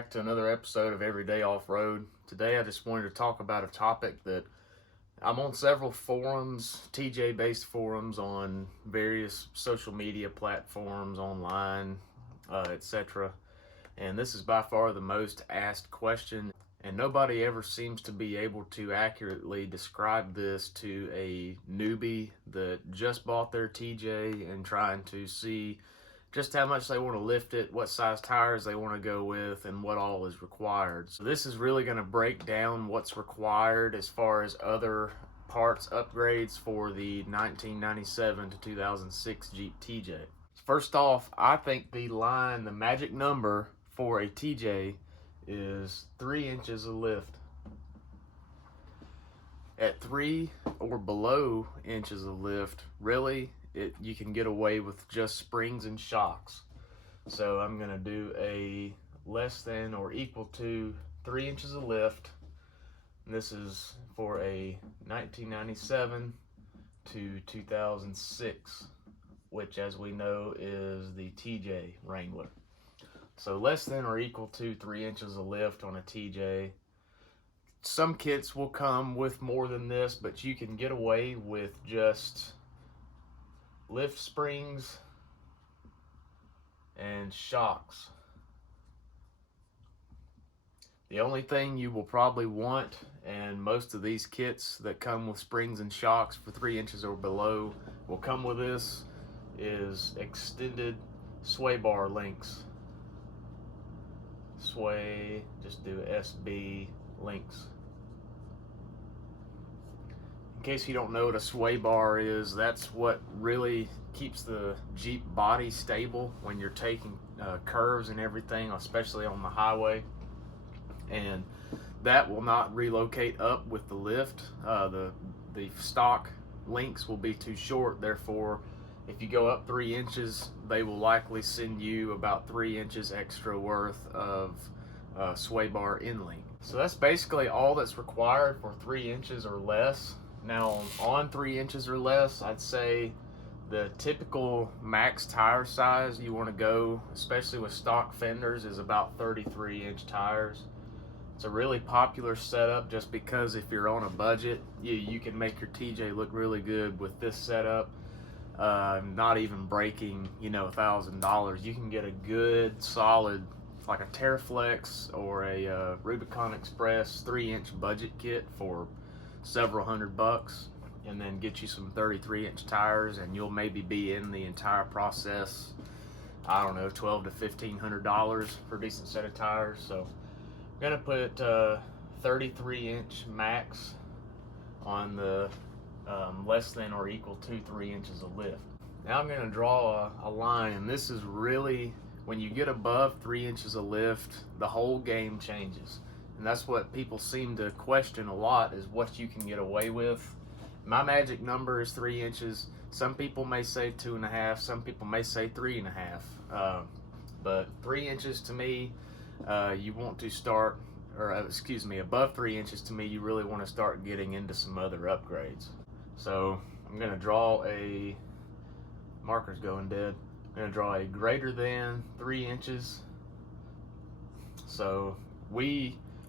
back to another episode of Everyday Off-Road. Today I just wanted to talk about a topic that I'm on several forums, TJ-based forums on various social media platforms, online, etc. And this is by far the most asked question, and nobody ever seems to be able to accurately describe this to a newbie that just bought their TJ and trying to see just how much they want to lift it, what size tires they want to go with, and what all is required. So this is really going to break down what's required as far as other parts upgrades for the 1997 to 2006 Jeep TJ. First off, I think the magic number for a TJ is 3 inches of lift. At 3 or below inches of lift, really, you can get away with just springs and shocks. So I'm going to do a less than or equal to 3 inches of lift. And this is for a 1997 to 2006, which, as we know, is the TJ Wrangler. So less than or equal to 3 inches of lift on a TJ. Some kits will come with more than this, but you can get away with just lift springs and shocks. The only thing you will probably want, and most of these kits that come with springs and shocks for 3 inches or below will come with this, is extended sway bar links. Sway, just do SB links. In case you don't know what a sway bar is, that's what really keeps the Jeep body stable when you're taking curves and everything, especially on the highway. And that will not relocate up with the lift. The stock links will be too short. Therefore, if you go up 3 inches, they will likely send you about 3 inches extra worth of sway bar end link. So that's basically all that's required for 3 inches or less. Now on 3 inches or less, I'd say the typical max tire size you want to go, especially with stock fenders, is about 33-inch tires. It's a really popular setup just because if you're on a budget, you can make your TJ look really good with this setup. Not even breaking, $1,000. You can get a good solid, like a Terraflex or a Rubicon Express 3-inch budget kit for several $100, and then get you some 33-inch tires, and you'll maybe be in the entire process, I don't know, $1,200 to $1,500 for a decent set of tires. So I'm gonna put 33-inch max on the less than or equal to 3 inches of lift. Now I'm gonna draw a line, and this is really, when you get above 3 inches of lift, the whole game changes. And that's what people seem to question a lot, is what you can get away with. My magic number is 3 inches. Some people may say 2.5, some people may say 3.5. But 3 inches to me, you want to start, above 3 inches to me, you really want to start getting into some other upgrades. So I'm gonna draw marker's going dead. I'm gonna draw a greater than 3 inches. So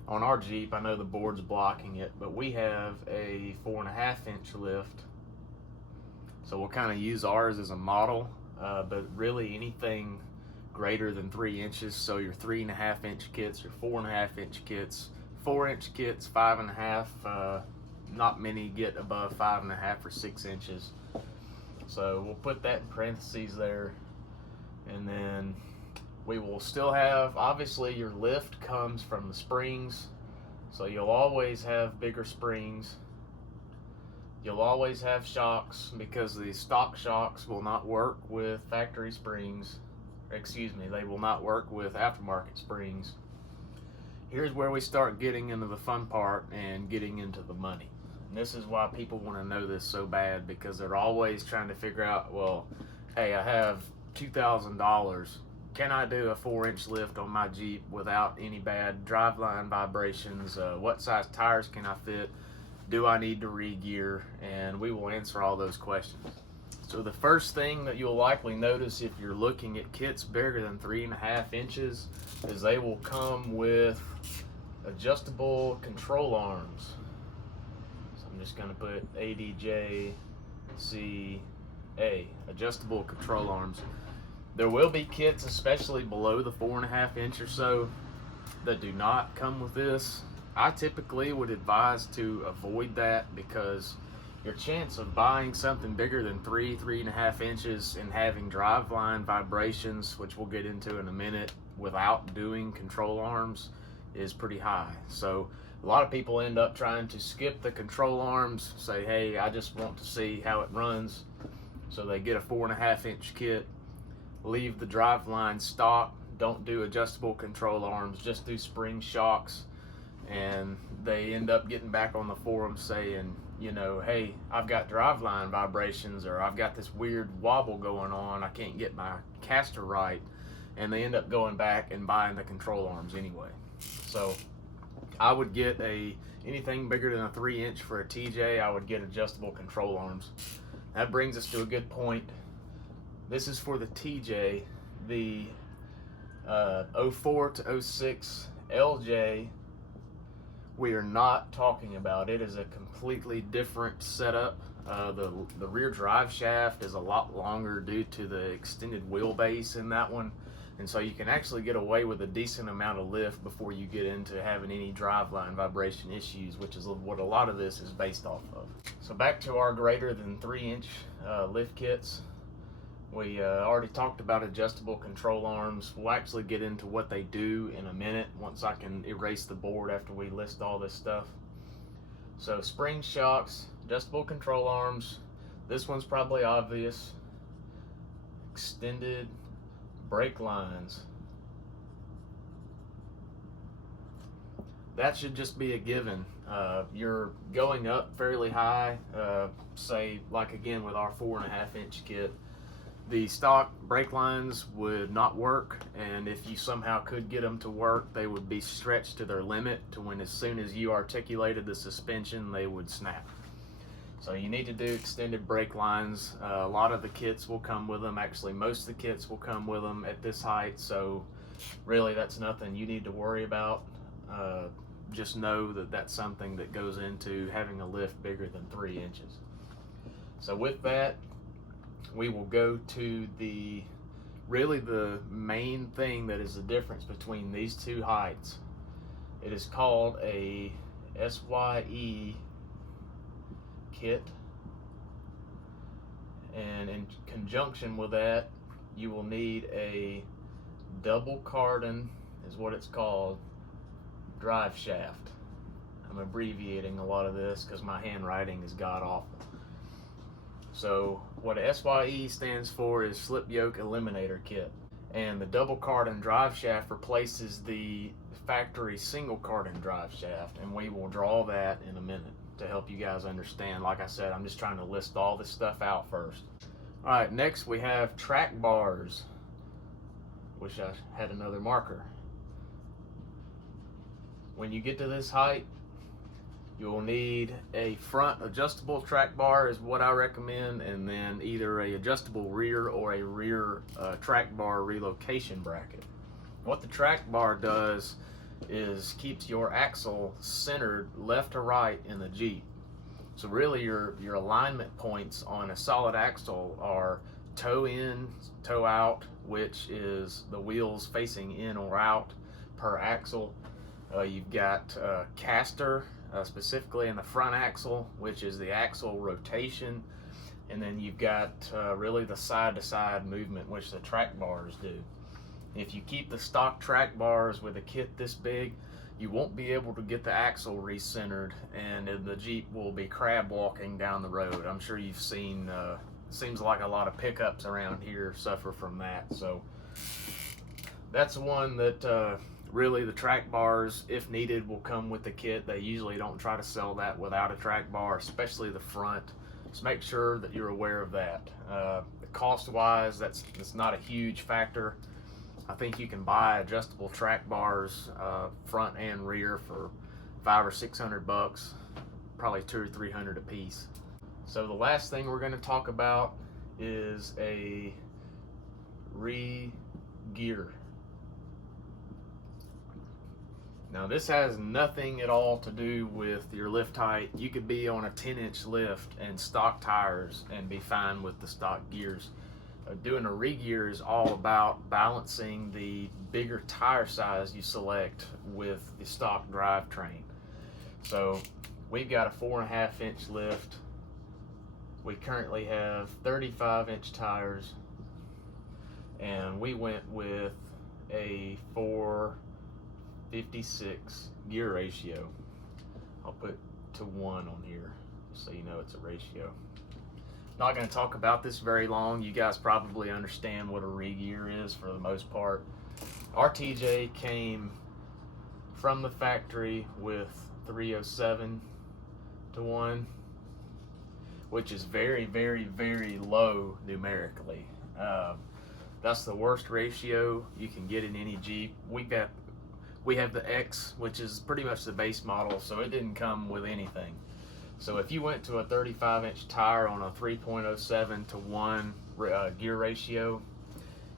on our Jeep, I know the board's blocking it, but we have a 4.5-inch lift. So we'll kind of use ours as a model, but really anything greater than 3 inches, so your 3.5-inch kits, your 4.5-inch kits, 4-inch kits, 5.5, not many get above 5.5 or 6 inches. So we'll put that in parentheses there, and then we will still have, obviously your lift comes from the springs, so you'll always have bigger springs. You'll always have shocks, because the stock shocks will not work with factory springs. They will not work with aftermarket springs. Here's where we start getting into the fun part and getting into the money. And this is why people want to know this so bad, because they're always trying to figure out, well, hey, I have $2,000. Can I do a 4-inch lift on my Jeep without any bad driveline vibrations? What size tires can I fit? Do I need to re-gear? And we will answer all those questions. So the first thing that you'll likely notice if you're looking at kits bigger than 3.5 inches is they will come with adjustable control arms. So I'm just going to put ADJCA, adjustable control arms. There will be kits, especially below the 4.5 inch or so, that do not come with this. I typically would advise to avoid that because your chance of buying something bigger than 3.5 inches and having driveline vibrations, which we'll get into in a minute, without doing control arms is pretty high. So a lot of people end up trying to skip the control arms, say, hey, I just want to see how it runs. So they get a 4.5 inch kit, leave the driveline stock, don't do adjustable control arms, just do spring shocks, and they end up getting back on the forum saying, you know, hey, I've got driveline vibrations, or I've got this weird wobble going on, I can't get my caster right, and they end up going back and buying the control arms anyway. So I would get anything bigger than a 3 inch for a TJ, I would get adjustable control arms. That brings us to a good point. This is for the TJ, the 04 to 06 LJ. We are not talking about. It is a completely different setup. The rear drive shaft is a lot longer due to the extended wheelbase in that one, and so you can actually get away with a decent amount of lift before you get into having any driveline vibration issues, which is what a lot of this is based off of. So back to our greater than 3 inch lift kits. We already talked about adjustable control arms. We'll actually get into what they do in a minute once I can erase the board after we list all this stuff. So spring shocks, adjustable control arms. This one's probably obvious. Extended brake lines. That should just be a given. You're going up fairly high, say like again with our 4.5 inch kit. The stock brake lines would not work, and if you somehow could get them to work, they would be stretched to their limit to when as soon as you articulated the suspension, they would snap. So you need to do extended brake lines. A lot of the kits will come with them. Actually, most of the kits will come with them at this height, so really that's nothing you need to worry about. Just know that that's something that goes into having a lift bigger than 3 inches. So with that, we will go to the main thing that is the difference between these two heights. It is called a SYE kit, and in conjunction with that, you will need a double cardan, is what it's called, drive shaft. I'm abbreviating a lot of this because my handwriting is god awful. So what a SYE stands for is slip yoke eliminator kit, and the double cardan drive shaft replaces the factory single cardan drive shaft, and we will draw that in a minute to help you guys understand. Like I said, I'm just trying to list all this stuff out first. All right, next we have track bars. Wish I had another marker. When you get to this height, you will need a front adjustable track bar is what I recommend, and then either a adjustable rear or a rear track bar relocation bracket. What the track bar does is keeps your axle centered left to right in the Jeep. So really your alignment points on a solid axle are toe in, toe out, which is the wheels facing in or out per axle. You've got caster, specifically in the front axle, which is the axle rotation, and then you've got really the side-to-side movement, which the track bars do. If you keep the stock track bars with a kit this big, you won't be able to get the axle recentered, and the Jeep will be crab walking down the road. I'm sure you've seen, seems like a lot of pickups around here suffer from that. So that's one that really the track bars, if needed, will come with the kit. They usually don't try to sell that without a track bar, especially the front. Just make sure that you're aware of that. Cost-wise, that's not a huge factor. I think you can buy adjustable track bars, front and rear, for $500 or $600, probably $200 or $300 a piece. So the last thing we're going to talk about is a re-gear. Now this has nothing at all to do with your lift height. You could be on a 10-inch lift and stock tires and be fine with the stock gears. Doing a re-gear is all about balancing the bigger tire size you select with the stock drivetrain. So we've got a 4.5-inch lift. We currently have 35-inch tires, and we went with a 456 gear ratio. I'll put to 1 on here so you know it's a ratio. Not going to talk about this very long. You guys probably understand what a re-gear is for the most part. Our TJ came from the factory with 307 to 1, which is very, very, very low numerically. That's the worst ratio you can get in any Jeep. We have the X, which is pretty much the base model, so it didn't come with anything. So if you went to a 35-inch tire on a 3.07 to 1 gear ratio,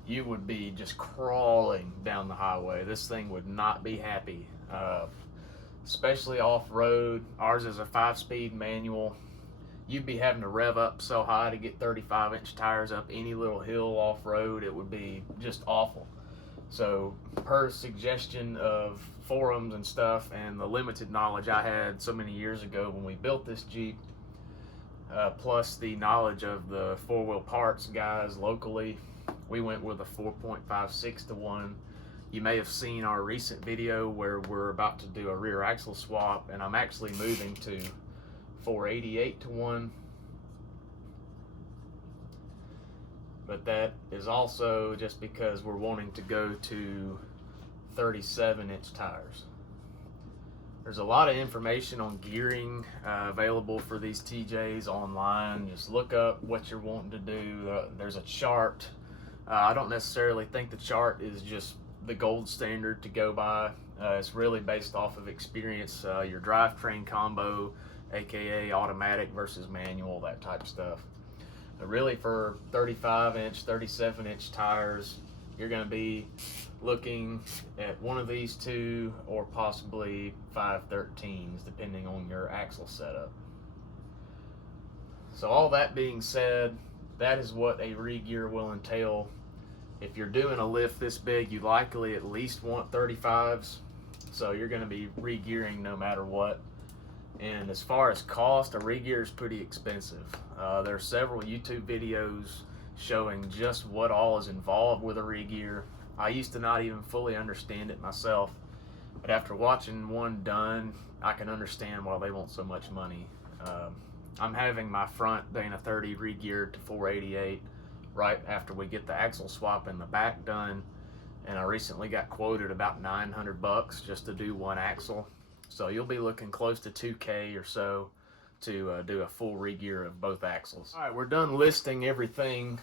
you would be just crawling down the highway. This thing would not be happy, especially off-road. Ours is a 5-speed manual. You'd be having to rev up so high to get 35-inch tires up any little hill off-road. It would be just awful. So per suggestion of forums and stuff and the limited knowledge I had so many years ago when we built this Jeep, plus the knowledge of the 4-wheel parts guys locally, we went with a 4.56 to 1. You may have seen our recent video where we're about to do a rear axle swap, and I'm actually moving to 488 to 1. But that is also just because we're wanting to go to 37-inch tires. There's a lot of information on gearing available for these TJs online. Just look up what you're wanting to do. There's a chart. I don't necessarily think the chart is just the gold standard to go by. It's really based off of experience, your drivetrain combo, aka automatic versus manual, that type of stuff. But really for 35-inch, 37-inch tires, you're going to be looking at one of these two or possibly 513s depending on your axle setup. So all that being said, that is what a re-gear will entail. If you're doing a lift this big, you likely at least want 35s, so you're going to be re-gearing no matter what. And as far as cost, a re-gear is pretty expensive. There are several YouTube videos showing just what all is involved with a re-gear. I used to not even fully understand it myself, but after watching one done, I can understand why they want so much money. I'm having my front Dana 30 re-geared to 488 right after we get the axle swap in the back done, and I recently got quoted about $900 just to do one axle. So you'll be looking close to $2K or so to do a full re-gear of both axles. All right, we're done listing everything.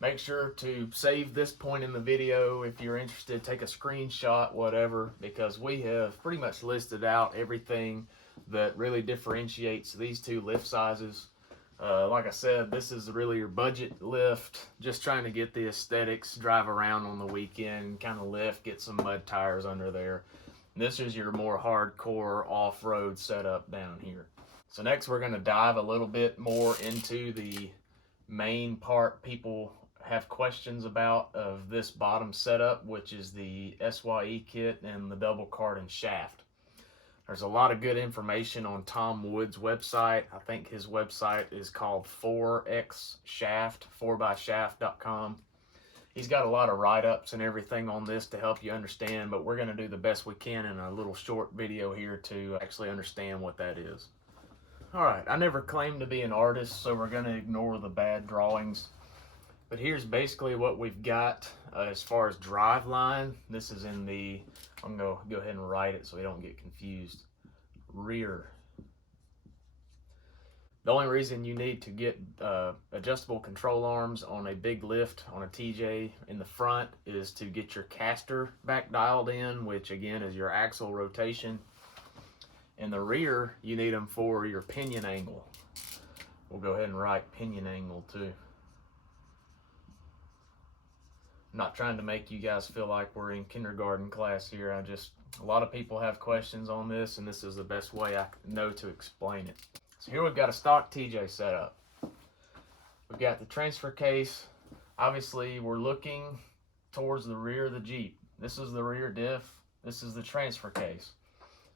Make sure to save this point in the video. If you're interested, take a screenshot, whatever, because we have pretty much listed out everything that really differentiates these two lift sizes. Like I said, this is really your budget lift, just trying to get the aesthetics, drive around on the weekend, kind of lift, get some mud tires under there. This is your more hardcore off-road setup down here. So next we're going to dive a little bit more into the main part people have questions about of this bottom setup, which is the SYE kit and the double carbon shaft. There's a lot of good information on Tom Wood's website. I think his website is called 4x shaft, 4xshaft.com. He's got a lot of write-ups and everything on this to help you understand, but we're going to do the best we can in a little short video here to actually understand what that is. Alright, I never claimed to be an artist, so we're going to ignore the bad drawings. But here's basically what we've got as far as Driveline. This is in the, I'm going to go ahead and write it so we don't get confused, rear. The only reason you need to get adjustable control arms on a big lift on a TJ in the front is to get your caster back dialed in, which again is your axle rotation. In the rear, you need them for your pinion angle, We'll go ahead and write pinion angle too. I'm not trying to make you guys feel like we're in kindergarten class here. A lot of people have questions on this, and this is the best way I know to explain it. So here we've got a stock TJ setup. We've got the transfer case. Obviously, we're looking towards the rear of the Jeep. This is the rear diff. This is the transfer case.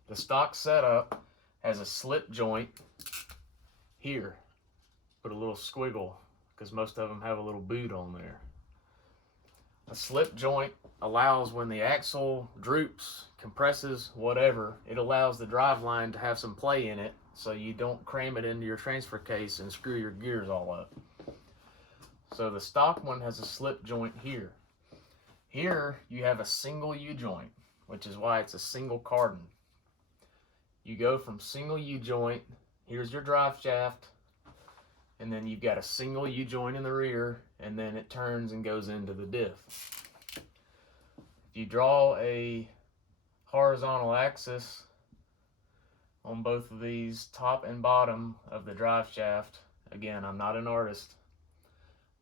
The stock setup has a slip joint here. Put a little squiggle because most of them have a little boot on there. A slip joint allows when the axle droops, compresses, whatever, it allows the driveline to have some play in it so you don't cram it into your transfer case and screw your gears all up. So the stock one has a slip joint here. Here you have a single U-joint, which is why it's a single cardan. You go from single U-joint, here's your drive shaft, and then you've got a single U-joint in the rear, and then it turns and goes into the diff. If you draw a horizontal axis on both of these, top and bottom of the drive shaft, again, I'm not an artist,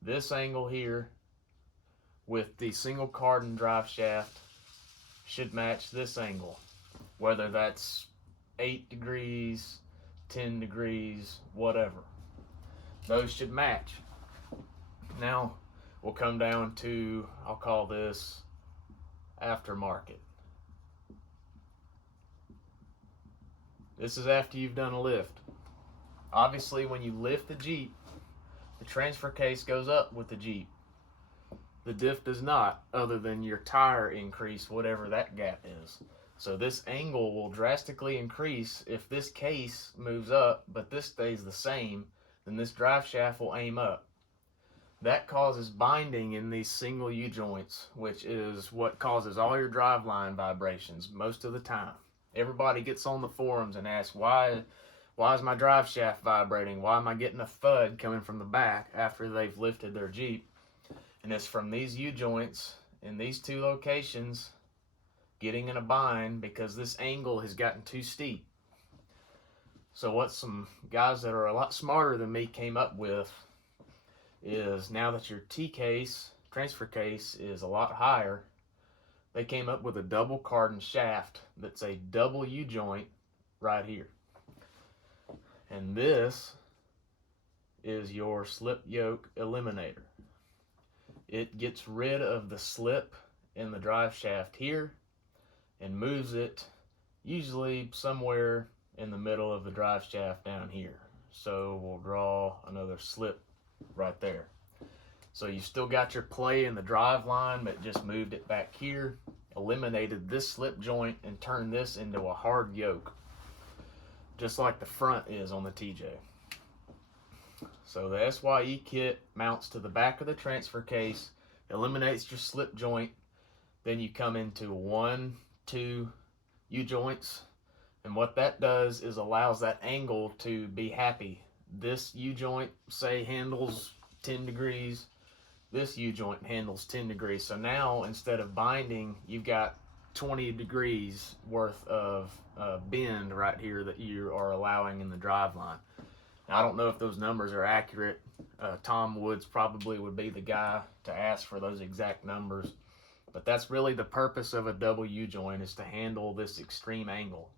this angle here with the single cardan drive shaft should match this angle, whether that's 8 degrees, 10 degrees, whatever. Those should match. Now we'll come down to, I'll call this aftermarket. This is after you've done a lift. Obviously, when you lift the Jeep, the transfer case goes up with the Jeep. The diff does not, other than your tire increase, whatever that gap is. So this angle will drastically increase if this case moves up, but this stays the same, then this drive shaft will aim up. That causes binding in these single U-joints, which is what causes all your driveline vibrations most of the time. Everybody gets on the forums and asks, why is my drive shaft vibrating? Why am I getting a thud coming from the back after they've lifted their Jeep? And it's from these U-joints in these two locations getting in a bind because this angle has gotten too steep. So what some guys that are a lot smarter than me came up with is, now that your T-case, transfer case, is a lot higher, they came up with a double cardan shaft that's a double U-joint right here. And this is your slip yoke eliminator. It gets rid of the slip in the drive shaft here and moves it usually somewhere in the middle of the drive shaft down here. So we'll draw another slip right there. So you still got your play in the drive line, but just moved it back here, eliminated this slip joint, and turned this into a hard yoke, just like the front is on the TJ. So the SYE kit mounts to the back of the transfer case, eliminates your slip joint, then you come into 1, 2 U-joints, and what that does is allows that angle to be happy. This U-joint, say, handles 10 degrees. This U-joint handles 10 degrees. So now, instead of binding, you've got 20 degrees worth of bend right here that you are allowing in the driveline. Now, I don't know if those numbers are accurate. Tom Woods probably would be the guy to ask for those exact numbers. But that's really the purpose of a double U-joint, is to handle this extreme angle.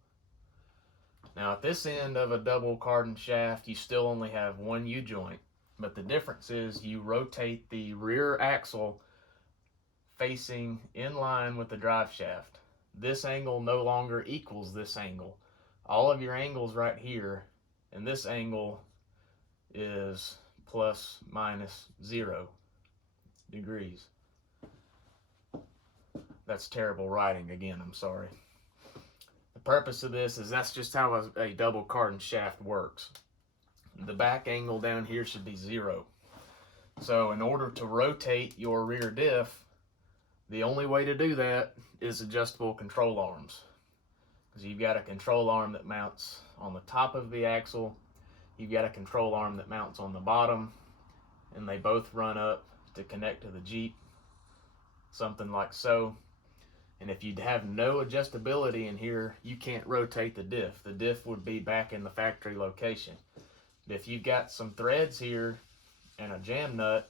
Now at this end of a double cardan shaft, you still only have one U-joint, but the difference is you rotate the rear axle facing in line with the drive shaft. This angle no longer equals this angle. All of your angles right here, and this angle is plus minus 0 degrees. That's terrible writing again, I'm sorry. The purpose of this is that's just how a double cardan shaft works. The back angle down here should be 0. So in order to rotate your rear diff, the only way to do that is adjustable control arms. Because you've got a control arm that mounts on the top of the axle, you've got a control arm that mounts on the bottom, and they both run up to connect to the Jeep, something like so. And if you have no adjustability in here, you can't rotate the diff. The diff would be back in the factory location. If you've got some threads here and a jam nut,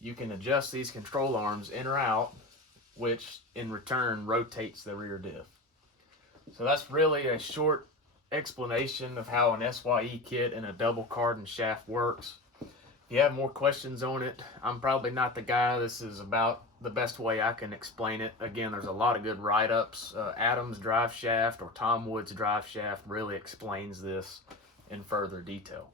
you can adjust these control arms in or out, which in return rotates the rear diff. So that's really a short explanation of how an SYE kit and a double cardan shaft works. If you have more questions on it, I'm probably not the guy. This is about the best way I can explain it. Again, there's a lot of good write-ups. Adam's drive shaft or Tom Wood's drive shaft really explains this in further detail.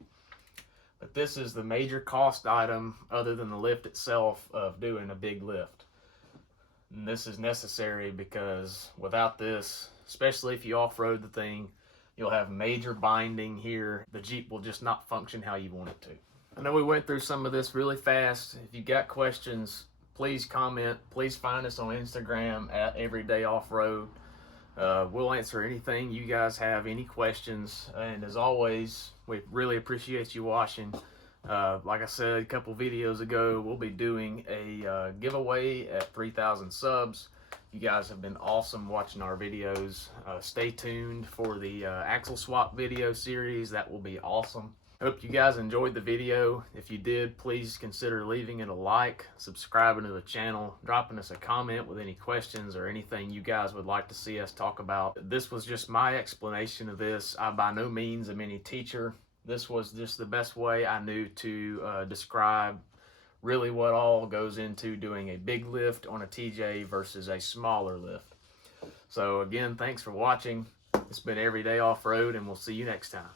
But this is the major cost item other than the lift itself of doing a big lift. And this is necessary because without this, especially if you off-road the thing, you'll have major binding here. The Jeep will just not function how you want it to. I know we went through some of this really fast. If you got questions, please comment. Please find us on Instagram at Everyday Off-Road. We'll answer anything you guys have, any questions. And as always, we really appreciate you watching. Like I said a couple videos ago, we'll be doing a giveaway at 3,000 subs. You guys have been awesome watching our videos. Stay tuned for the axle swap video series. That will be awesome. Hope you guys enjoyed the video. If you did, please consider leaving it a like, subscribing to the channel, dropping us a comment with any questions or anything you guys would like to see us talk about. This was just my explanation of this. I by no means am any teacher. This was just the best way I knew to describe really what all goes into doing a big lift on a TJ versus a smaller lift. So again, thanks for watching. It's been Everyday Off-Road, and we'll see you next time.